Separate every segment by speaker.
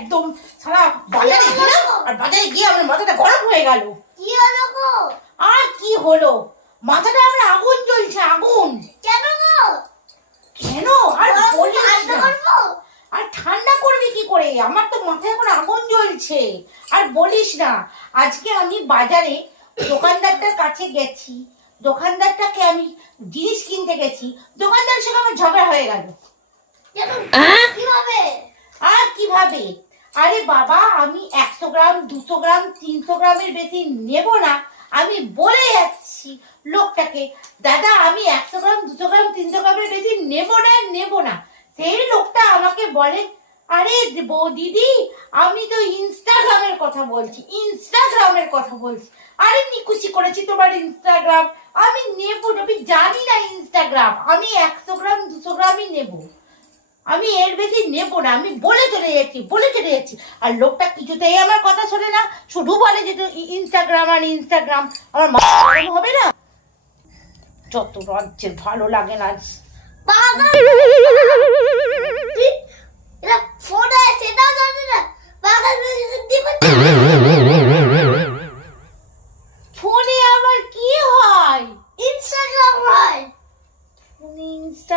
Speaker 1: একদম সারা বাজারে গেলাম আর বাজারে গিয়ে আমার মাথাটা গরম হয়ে গেল।
Speaker 2: কি হলো গো?
Speaker 1: আর কি হলো? মাথাটা আমার আগুন জ্বলছে আগুন।
Speaker 2: কেন গো?
Speaker 1: কেন? আর বলিস
Speaker 2: ঠান্ডা
Speaker 1: না আর ঠান্ডা করবি কি করে? আমার তো মাথায় এখন আগুন জ্বলছে। আর বলিস না আজকে আমি বাজারে দোকানদারটার কাছে গেছি। দোকানদারটাকে আমি জিনিস কিনতে গেছি। দোকানদার সঙ্গে আমার ঝগড়া হয়ে গেল।
Speaker 2: কেন? কীভাবে
Speaker 1: আর কীভাবে? আরে বাবা, আমি একশো গ্রাম, দুশো গ্রাম, তিনশো গ্রামের বেশি নেব না। আমি বলে যাচ্ছি লোকটাকে, দাদা, আমি একশো গ্রাম, দুশো গ্রাম, তিনশো গ্রামের বেশি নেব না নেব না। সেই লোকটা আমাকে বলে, আরে দিদি আমি তো ইনস্টাগ্রামের কথা বলছি ইনস্টাগ্রামের কথা বলছি। আরে নিকুচি করেছি তোমার ইনস্টাগ্রাম আমি নেব আমি জানি না ইনস্টাগ্রাম আমি একশো গ্রাম, দুশো গ্রামই নেব। আমি এর বেশি নেব না, আমি বলে চলে যাচ্ছি, বলে চলে যাচ্ছি। আর লোকটা কিছুতেই আমার কথা শোনে না, শুধু বলে যে ইনস্টাগ্রাম আর ইনস্টাগ্রাম আমার মা হবে না? যত রাজ্যের ভালো লাগে না।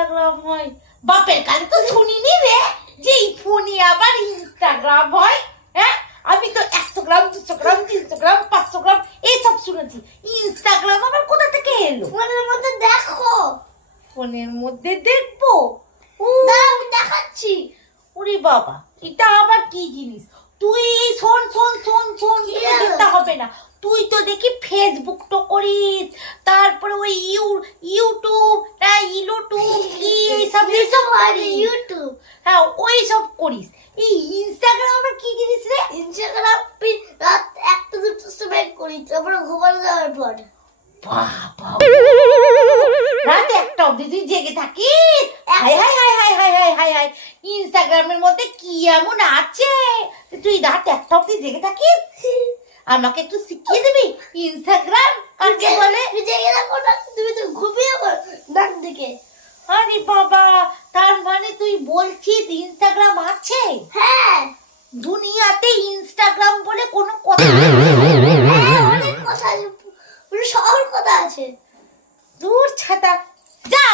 Speaker 2: ইনস্টাগ্রাম হয়।
Speaker 1: বাপের কালে তো শুনিনি রে যে এই ফোনে আবার ইনস্টাগ্রাম হয় হ্যাঁ? আমি তো একশো গ্রাম দুশো গ্রাম তিনশো গ্রাম পাঁচশো গ্রাম এইসব শুনেছি। ইনস্টাগ্রাম আবার কোথা থেকে এলো?
Speaker 2: ফোনের মধ্যে দেখো।
Speaker 1: ফোনের মধ্যে দেখব।
Speaker 2: আমি দেখাচ্ছি।
Speaker 1: ওরে বাবা এটা আবার কি জিনিস? তুই শোন শোন শোন শোন? দেখতে হবে না। তুই তো দেখি ফেসবুক তো করিস তারপরে ওই ইউ ইউটিউব না ইউটিউব কি এইসব এইসব
Speaker 2: আর ইউটিউব
Speaker 1: হ্যাঁ ওই সব করিস। এই ইনস্টাগ্রাম আবার কি জিনিস রে?
Speaker 2: ইনস্টাগ্রাম রাত একটা দুটো সময় করি তারপরে ঘুমানো যাওয়ার পর।
Speaker 1: বাবা। রাত একটা অবধি তুই জেগে থাকিস। Hi hi hi hi hi hi hi hi ইনস্টাগ্রামের মধ্যে কি এমন আছে? তুই রাত একটা অবধি জেগে থাকিস? আমাকে একটু শিখিয়ে দিবি? ইনস্টাগ্রাম কাকে বলে?
Speaker 2: তুমি তো ঘুমিয়ে ডাক দিকে।
Speaker 1: আরে বাবা তার মানে তুই বলছিস ইনস্টাগ্রাম আছে?
Speaker 2: হ্যাঁ।
Speaker 1: দুনিয়াতে ইনস্টাগ্রাম বলে কোনো কথা
Speaker 2: হ্যাঁ, অনেক কথা আছে শহর কথা আছে।
Speaker 1: দূর ছাতা যা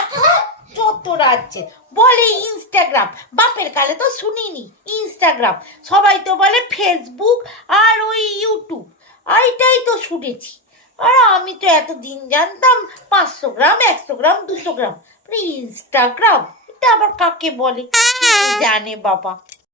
Speaker 1: যত রাজ্যে। বলে ইনস্টাগ্রাম বাপের কালে তো শুনিনি। ইনস্টাগ্রাম সবাই তো বলে ফেসবুক আর ওই ইউটিউব শুনেছি আর আমি তো এতদিন জানতাম পাঁচশো গ্রাম, একশো গ্রাম, দুশো গ্রাম। ইনস্টাগ্রাম এটা আবার কাকে বলে? জানে বাবা।